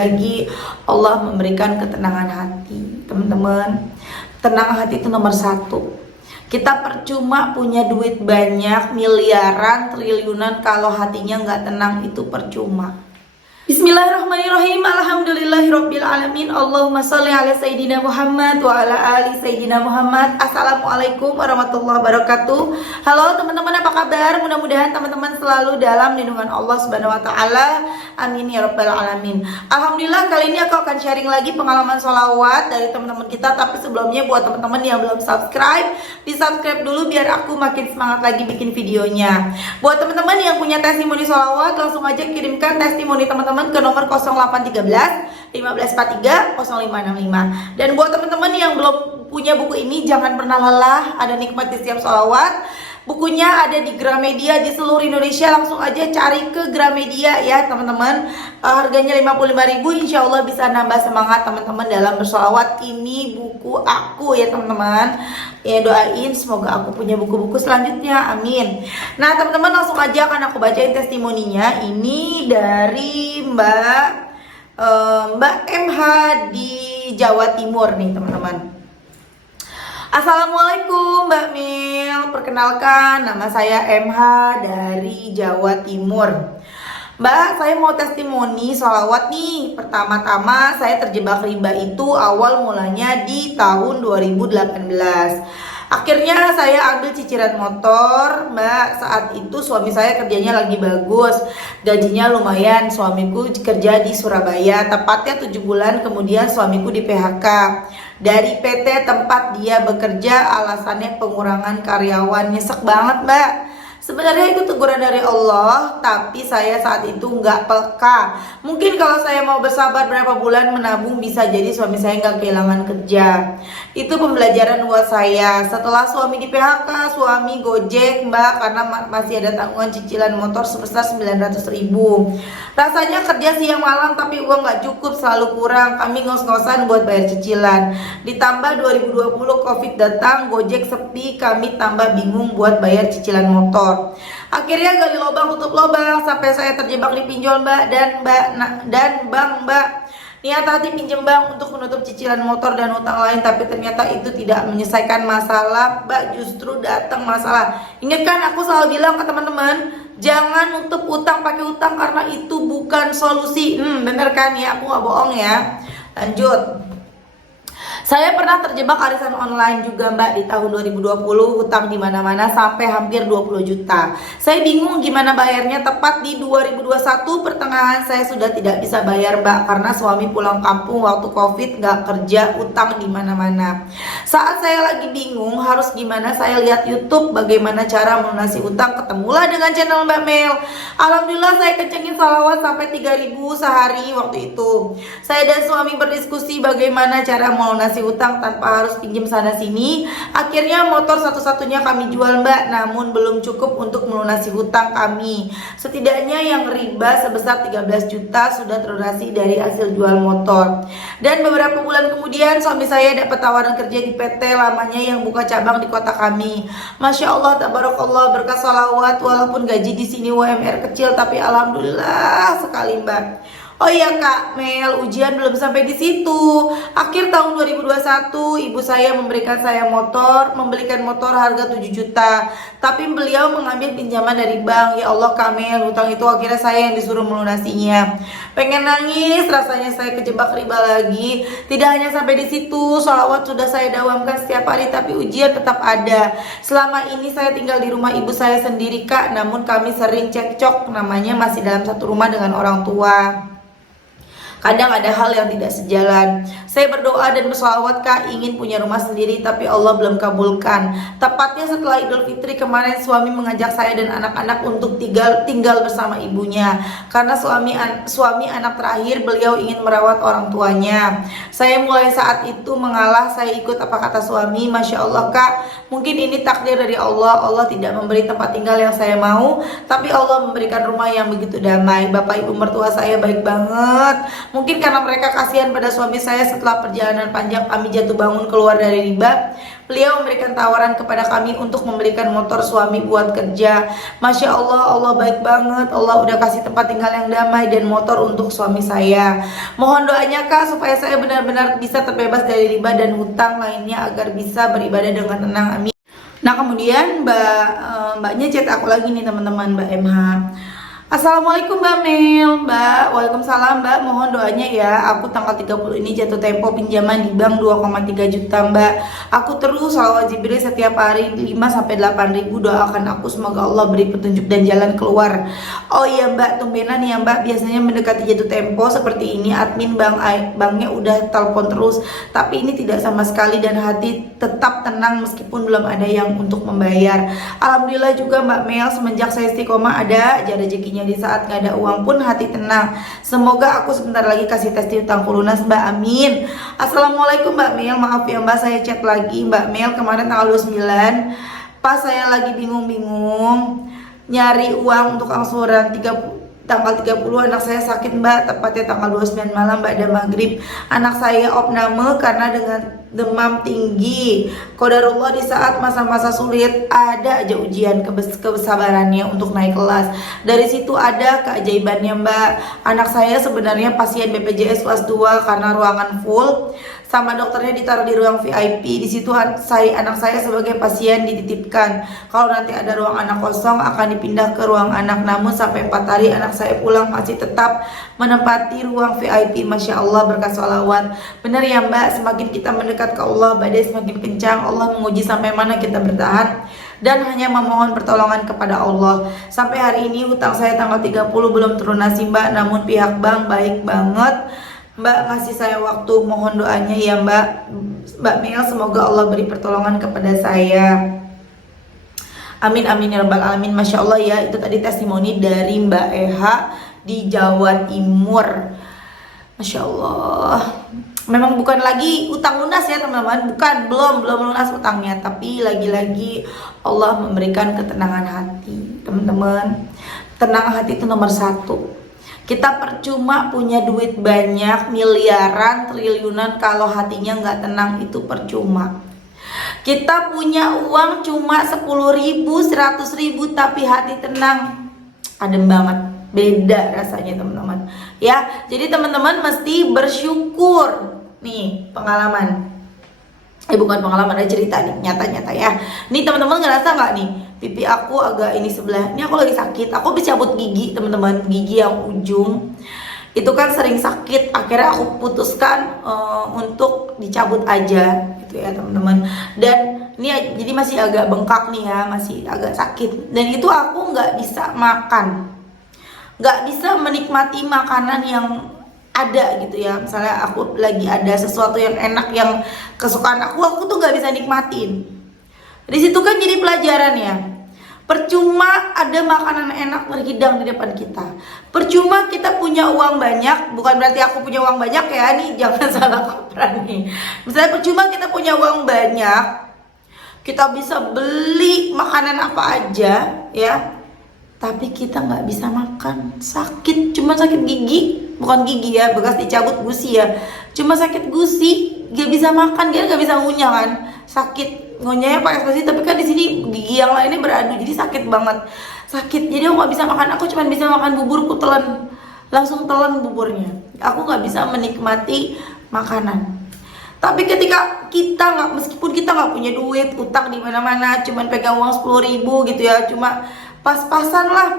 lagi Allah memberikan ketenangan hati. Teman-teman, tenang hati itu nomor satu. Kita percuma punya duit banyak, miliaran, triliunan, kalau hatinya nggak tenang itu percuma. Bismillahirrahmanirrahim. Alhamdulillahirabbil alamin. Allahumma sholli ala sayidina Muhammad wa ala ali sayidina Muhammad. Assalamualaikum warahmatullahi wabarakatuh. Halo teman-teman, apa kabar? Mudah-mudahan teman-teman selalu dalam lindungan Allah Subhanahu wa taala. Amin ya rabbal alamin. Alhamdulillah, kali ini aku akan sharing lagi pengalaman sholawat dari teman-teman kita. Tapi sebelumnya buat teman-teman yang belum subscribe, di-subscribe dulu biar aku makin semangat lagi bikin videonya. Buat teman-teman yang punya testimoni sholawat, langsung aja kirimkan testimoni teman-teman ke nomor 0813 1543 0565. Dan buat teman-teman yang belum punya buku ini, jangan pernah lelah, ada nikmat di setiap sholawat. Bukunya ada di Gramedia di seluruh Indonesia. Langsung aja cari ke Gramedia ya teman-teman. Harganya 55.000. Insya Allah bisa nambah semangat teman-teman dalam bersolawat. Ini buku aku ya teman-teman. Ya doain semoga aku punya buku-buku selanjutnya, amin. Nah teman-teman, langsung aja akan aku bacain testimoninya. Ini dari Mbak MH di Jawa Timur nih teman-teman. Assalamualaikum Mbak Mil, perkenalkan nama saya MH dari Jawa Timur. Mbak, saya mau testimoni sholawat nih. Pertama-tama saya terjebak riba itu awal mulanya di tahun 2018. Akhirnya saya ambil cicilan motor, Mbak. Saat itu suami saya kerjanya lagi bagus, gajinya lumayan. Suamiku kerja di Surabaya, tepatnya 7 bulan kemudian suamiku di PHK dari PT tempat dia bekerja. Alasannya pengurangan karyawan. Nyesek banget, Mbak. Sebenarnya itu teguran dari Allah, tapi saya saat itu nggak peka. Mungkin kalau saya mau bersabar berapa bulan menabung, bisa jadi suami saya nggak kehilangan kerja. Itu pembelajaran buat saya. Setelah suami di PHK, suami Gojek, Mbak, karena masih ada tanggungan cicilan motor sebesar 900.000. Rasanya kerja siang malam tapi uang nggak cukup, selalu kurang. Kami ngos-ngosan buat bayar cicilan. Ditambah 2020 Covid datang, Gojek sepi, kami tambah bingung buat bayar cicilan motor. Akhirnya gali lubang tutup lubang sampai saya terjebak di pinjol, Mbak, dan bank, Mbak. Niat hati pinjem bank untuk menutup cicilan motor dan utang lain, tapi ternyata itu tidak menyelesaikan masalah, Mbak, justru datang masalah. Ingat kan aku selalu bilang ke teman-teman, jangan nutup utang pakai utang karena itu bukan solusi. Bener kan ya, aku nggak bohong ya. Lanjut. Saya pernah terjebak arisan online juga, Mbak, di tahun 2020, hutang di mana-mana sampai hampir 20 juta. Saya bingung gimana bayarnya. Tepat di 2021 pertengahan saya sudah tidak bisa bayar, Mbak, karena suami pulang kampung waktu Covid, nggak kerja, utang di mana-mana. Saat saya lagi bingung harus gimana, saya lihat YouTube bagaimana cara melunasi utang, ketemulah dengan channel Mbak Mel. Alhamdulillah saya kencengin sholawat sampai 3.000 sehari waktu itu. Saya dan suami berdiskusi bagaimana cara melunasi utang tanpa harus pinjam sana sini. Akhirnya motor satu-satunya kami jual, Mbak, namun belum cukup untuk melunasi hutang kami. Setidaknya yang riba sebesar 13 juta sudah terlunasi dari hasil jual motor. Dan beberapa bulan kemudian suami saya dapat tawaran kerja di PT lamanya yang buka cabang di kota kami. Masya Allah, tabarakallah, berkah salawat. Walaupun gaji di sini UMR kecil, tapi alhamdulillah sekali, Mbak. Oh iya Kak Mel, ujian belum sampai di situ. Akhir tahun 2021, ibu saya memberikan saya membelikan motor harga 7 juta. Tapi beliau mengambil pinjaman dari bank. Ya Allah Kak Mel, hutang itu akhirnya saya yang disuruh melunasinya. Pengen nangis, rasanya saya kejebak riba lagi. Tidak hanya sampai di situ, sholawat sudah saya dawamkan setiap hari, tapi ujian tetap ada. Selama ini saya tinggal di rumah ibu saya sendiri, Kak. Namun kami sering cekcok, namanya masih dalam satu rumah dengan orang tua. Kadang ada hal yang tidak sejalan. Saya berdoa dan bersolawat, Kak, ingin punya rumah sendiri, tapi Allah belum kabulkan. Tepatnya setelah Idul Fitri kemarin, suami mengajak saya dan anak-anak untuk tinggal bersama ibunya. Karena suami anak terakhir, beliau ingin merawat orang tuanya. Saya mulai saat itu mengalah, saya ikut apa kata suami. Masya Allah, Kak, mungkin ini takdir dari Allah. Allah tidak memberi tempat tinggal yang saya mau, tapi Allah memberikan rumah yang begitu damai. Bapak ibu mertua saya baik banget. Mungkin karena mereka kasihan pada suami saya setelah perjalanan panjang kami jatuh bangun keluar dari riba. Beliau memberikan tawaran kepada kami untuk memberikan motor suami buat kerja. Masya Allah, Allah baik banget. Allah udah kasih tempat tinggal yang damai dan motor untuk suami saya. Mohon doanya Kak supaya saya benar-benar bisa terbebas dari riba dan hutang lainnya agar bisa beribadah dengan tenang. Amin. Nah kemudian mbaknya chat aku lagi nih teman-teman, Mbak MH. Assalamualaikum Mbak Mel. Mbak, waalaikumsalam Mbak, mohon doanya ya. Aku tanggal 30 ini jatuh tempo pinjaman di bank 2,3 juta Mbak. Aku terus sholawat Jibril setiap hari 5-8 ribu. Doakan aku semoga Allah beri petunjuk dan jalan keluar. Oh iya Mbak, tumbenan ya Mbak, biasanya mendekati jatuh tempo seperti ini admin banknya udah telepon terus, tapi ini tidak sama sekali dan hati tetap tenang meskipun belum ada yang untuk membayar. Alhamdulillah juga Mbak Mel, semenjak saya istiqomah ada aja rezekinya. Di saat gak ada uang pun hati tenang. Semoga aku sebentar lagi kasih tes utangku lunas Mbak, amin. Assalamualaikum Mbak Mel, maaf ya Mbak saya chat lagi Mbak Mel kemarin tanggal 29. Pas saya lagi bingung-bingung nyari uang untuk angsuran tanggal 30 anak saya sakit Mbak, tepatnya tanggal 29 malam Mbak dan maghrib. Anak saya opname karena dengan demam tinggi. Qadarullah di saat masa-masa sulit ada aja ujian kesabarannya untuk naik kelas. Dari situ ada keajaibannya Mbak. Anak saya sebenarnya pasien BPJS kelas 2 karena ruangan full sama dokternya ditaruh di ruang VIP. Di situ anak saya sebagai pasien dititipkan. Kalau nanti ada ruang anak kosong akan dipindah ke ruang anak. Namun sampai 4 hari anak saya pulang masih tetap menempati ruang VIP. Masya Allah, berkat sholawat. Benar ya Mbak, semakin kita mendekat ke Allah, badai semakin kencang. Allah menguji sampai mana kita bertahan dan hanya memohon pertolongan kepada Allah. Sampai hari ini hutang saya tanggal 30 belum terlunasi Mbak, namun pihak bank baik banget Mbak ngasih saya waktu. Mohon doanya ya Mbak Mel, semoga Allah beri pertolongan kepada saya. Amin amin ya rabbal alamin. Masya Allah ya, itu tadi testimoni dari Mbak Eha di Jawa Timur. Masya Allah. Memang bukan lagi utang lunas ya teman-teman, bukan, belum lunas utangnya, tapi lagi-lagi Allah memberikan ketenangan hati teman-teman. Tenang hati itu nomor 1. Kita percuma punya duit banyak, miliaran, triliunan, kalau hatinya nggak tenang itu percuma. Kita punya uang cuma 10 ribu, 100 ribu, tapi hati tenang, adem banget, beda rasanya teman-teman. Ya, jadi teman-teman mesti bersyukur. Nih pengalaman, bukan pengalaman, ada cerita nih, nyata-nyata ya. Nih teman-teman ngerasa nggak nih? Pipi aku agak ini sebelah, ini aku lagi sakit. Aku habis cabut gigi teman-teman, gigi yang ujung itu kan sering sakit. Akhirnya aku putuskan untuk dicabut aja gitu ya teman-teman. Dan ini jadi masih agak bengkak nih ya, masih agak sakit. Dan itu aku nggak bisa makan, nggak bisa menikmati makanan yang ada gitu ya. Misalnya aku lagi ada sesuatu yang enak yang kesukaan aku tuh nggak bisa nikmatin. Di situ kan jadi pelajaran ya. Percuma ada makanan enak terhidang di depan kita. Percuma kita punya uang banyak, bukan berarti aku punya uang banyak ya, nih jangan salah kaprah nih. Misalnya percuma kita punya uang banyak, kita bisa beli makanan apa aja ya, tapi kita nggak bisa makan, sakit, cuma sakit gigi, bukan gigi ya, bekas dicabut gusi ya, cuma sakit gusi, nggak bisa makan, dia nggak bisa ngunyah kan, sakit, ngunyahnya pakai gusi, tapi kan di sini gigi yang lainnya beradu, jadi sakit banget, sakit, jadi aku nggak bisa makan, aku cuma bisa makan bubur, aku telan, langsung telan buburnya, aku nggak bisa menikmati makanan. Tapi ketika kita nggak, meskipun kita nggak punya duit, utang di mana-mana, cuman pegang uang 10 ribu gitu ya, cuma pas-pasan lah,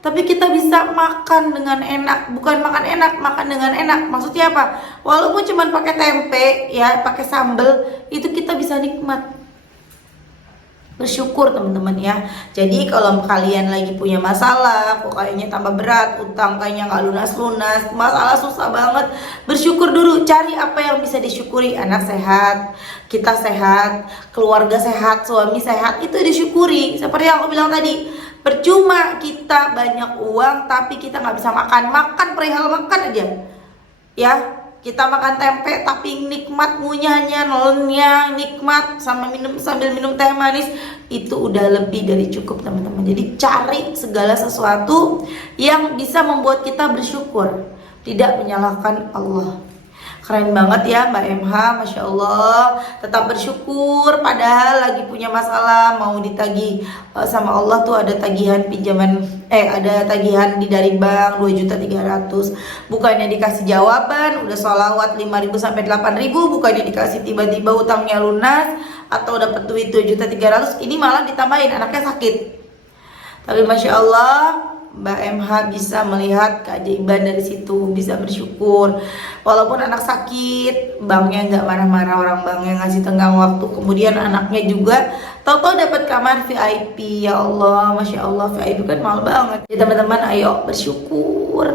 tapi kita bisa makan dengan enak. Bukan makan enak, makan dengan enak. Maksudnya apa? Walaupun cuma pakai tempe ya, pakai sambal, itu kita bisa nikmat. Bersyukur teman-teman ya. Jadi kalau kalian lagi punya masalah, kok kayaknya tambah berat, utang kayaknya nggak lunas-lunas, masalah susah banget, bersyukur dulu. Cari apa yang bisa disyukuri. Anak sehat, kita sehat, keluarga sehat, suami sehat, itu disyukuri. Seperti yang aku bilang tadi, percuma kita banyak uang tapi kita nggak bisa makan perihal makan aja ya. Kita makan tempe tapi nikmat ngunyahnya, nolnya nikmat, sama sambil minum teh manis, itu udah lebih dari cukup teman-teman. Jadi cari segala sesuatu yang bisa membuat kita bersyukur. tidak menyalahkan Allah. Keren banget ya Mbak MH, Masya Allah. Tetap bersyukur, padahal lagi punya masalah, mau ditagih sama Allah tuh ada tagihan pinjaman, ada tagihan dari bank 2.300.000. Bukannya dikasih jawaban, udah sholawat 5.000 sampai 8.000, bukannya dikasih tiba-tiba utangnya lunas atau dapat duit 2.300.000, ini malah ditambahin anaknya sakit. Tapi Masya Allah, Mbak MH bisa melihat keajaiban dari situ, bisa bersyukur. Walaupun anak sakit, banknya nggak marah-marah, orang banknya ngasih tenggang waktu. Kemudian anaknya juga tahu-tahu dapat kamar VIP. Ya Allah, Masya Allah, VIP kan mahal banget. Jadi teman-teman, ayo bersyukur,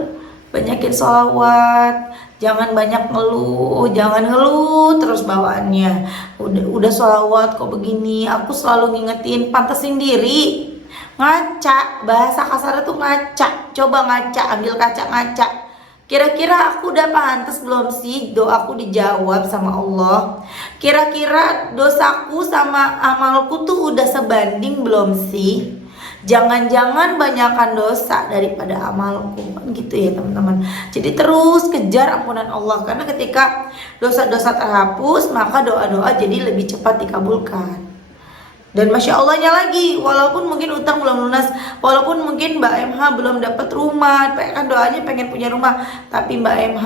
banyakin sholawat, jangan banyak ngeluh, jangan ngeluh terus bawaannya. Udah sholawat kok begini, aku selalu ngingetin, pantesin diri. Ngaca, bahasa kasar itu ngaca. Coba ngaca, ambil kaca ngaca. Kira-kira aku udah pantas belum sih doaku dijawab sama Allah? Kira-kira dosaku sama amalku tuh udah sebanding belum sih? Jangan-jangan banyakkan dosa daripada amalku, kan gitu ya teman-teman. Jadi terus kejar ampunan Allah, karena ketika dosa-dosa terhapus, maka doa-doa jadi lebih cepat dikabulkan. Dan Masya Allahnya lagi, walaupun mungkin utang belum lunas, walaupun mungkin Mbak MH belum dapat rumah, kan doanya pengen punya rumah, tapi Mbak MH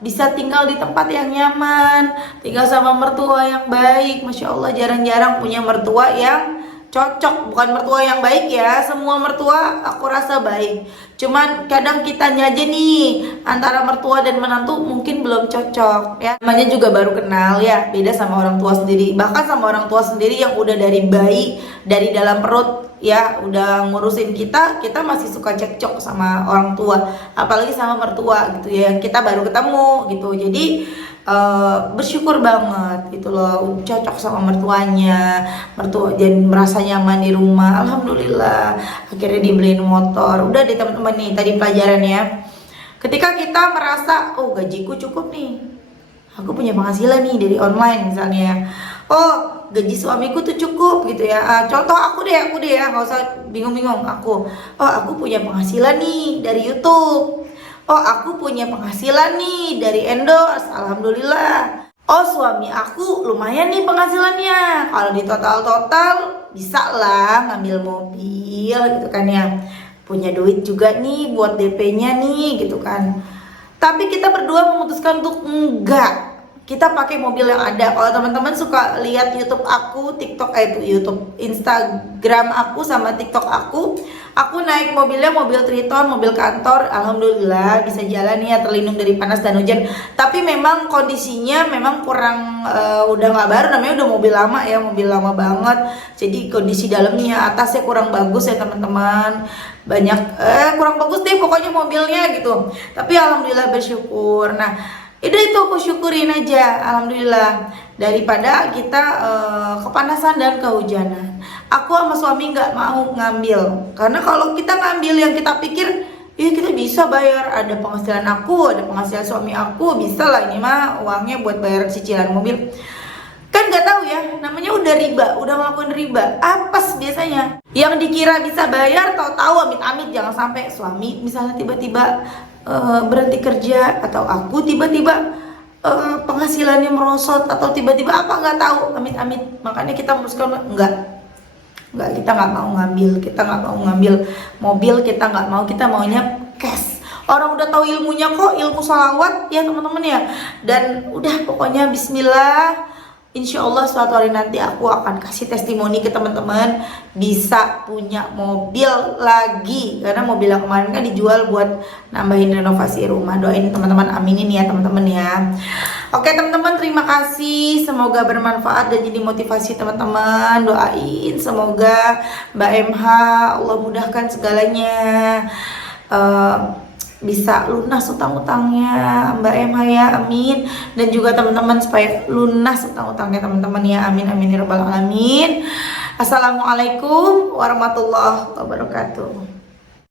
bisa tinggal di tempat yang nyaman, tinggal sama mertua yang baik. Masya Allah, jarang-jarang punya mertua yang cocok. Bukan mertua yang baik ya, semua mertua aku rasa baik, cuman kadang kitanya aja nih antara mertua dan menantu mungkin belum cocok ya. Namanya juga baru kenal ya, beda sama orang tua sendiri. Bahkan sama orang tua sendiri yang udah dari bayi, dari dalam perut ya, udah ngurusin kita masih suka cekcok sama orang tua, apalagi sama mertua gitu ya, yang kita baru ketemu gitu. Jadi bersyukur banget gitu loh, cocok sama mertua dan merasa nyaman di rumah. Alhamdulillah, akhirnya dibeliin motor. Udah deh teman-teman, nih tadi pelajaran ya, ketika kita merasa oh gajiku cukup nih, aku punya penghasilan nih dari online misalnya, oh gaji suamiku tuh cukup gitu ya. Contoh aku deh ya, nggak usah bingung-bingung. Aku punya penghasilan nih dari YouTube. Oh aku punya penghasilan nih dari endorse, alhamdulillah. Oh suami aku lumayan nih penghasilannya, kalau di total bisa lah ngambil mobil gitu kan ya. Punya duit juga nih buat DP-nya nih gitu kan. Tapi kita berdua memutuskan untuk enggak, kita pakai mobil yang ada. Kalau teman-teman suka lihat YouTube aku, Instagram aku sama TikTok aku naik mobilnya mobil Triton, mobil kantor. Alhamdulillah bisa jalan ya, terlindung dari panas dan hujan. Tapi memang kondisinya memang kurang, udah nggak baru, namanya udah mobil lama ya, mobil lama banget. Jadi kondisi dalamnya, atasnya kurang bagus ya teman-teman. Banyak kurang bagus deh pokoknya mobilnya gitu. Tapi alhamdulillah bersyukur. Nah, itu aku syukurin aja, alhamdulillah, daripada kita kepanasan dan kehujanan. Aku sama suami nggak mau ngambil, karena kalau kita ngambil yang kita pikir ya kita bisa bayar, ada penghasilan aku, ada penghasilan suami aku, bisa lah ini mah uangnya buat bayar cicilan mobil. Kan nggak tahu ya, namanya udah riba, udah melakukan riba. Apes biasanya yang dikira bisa bayar, tahu-tahu amit-amit jangan sampai suami misalnya tiba-tiba berhenti kerja, atau aku tiba-tiba penghasilannya merosot, atau tiba-tiba apa nggak tahu, amit-amit. Makanya kita memutuskan enggak, kita nggak mau ngambil mobil, kita nggak mau, kita maunya cash. Orang udah tahu ilmunya kok, ilmu sholawat ya teman-teman ya. Dan udah pokoknya bismillah, insya Allah suatu hari nanti aku akan kasih testimoni ke teman-teman bisa punya mobil lagi, karena mobil yang kemarin kan dijual buat nambahin renovasi rumah. Doain teman-teman, aminin ya teman-teman ya. Oke teman-teman, terima kasih, semoga bermanfaat dan jadi motivasi teman-teman. Doain semoga Mbak MH Allah mudahkan segalanya, bisa lunas utang-utangnya Mbak MH ya, amin. Dan juga teman-teman supaya lunas utang-utangnya teman-teman ya, amin amin ya rabbal alamin. Assalamualaikum warahmatullahi wabarakatuh.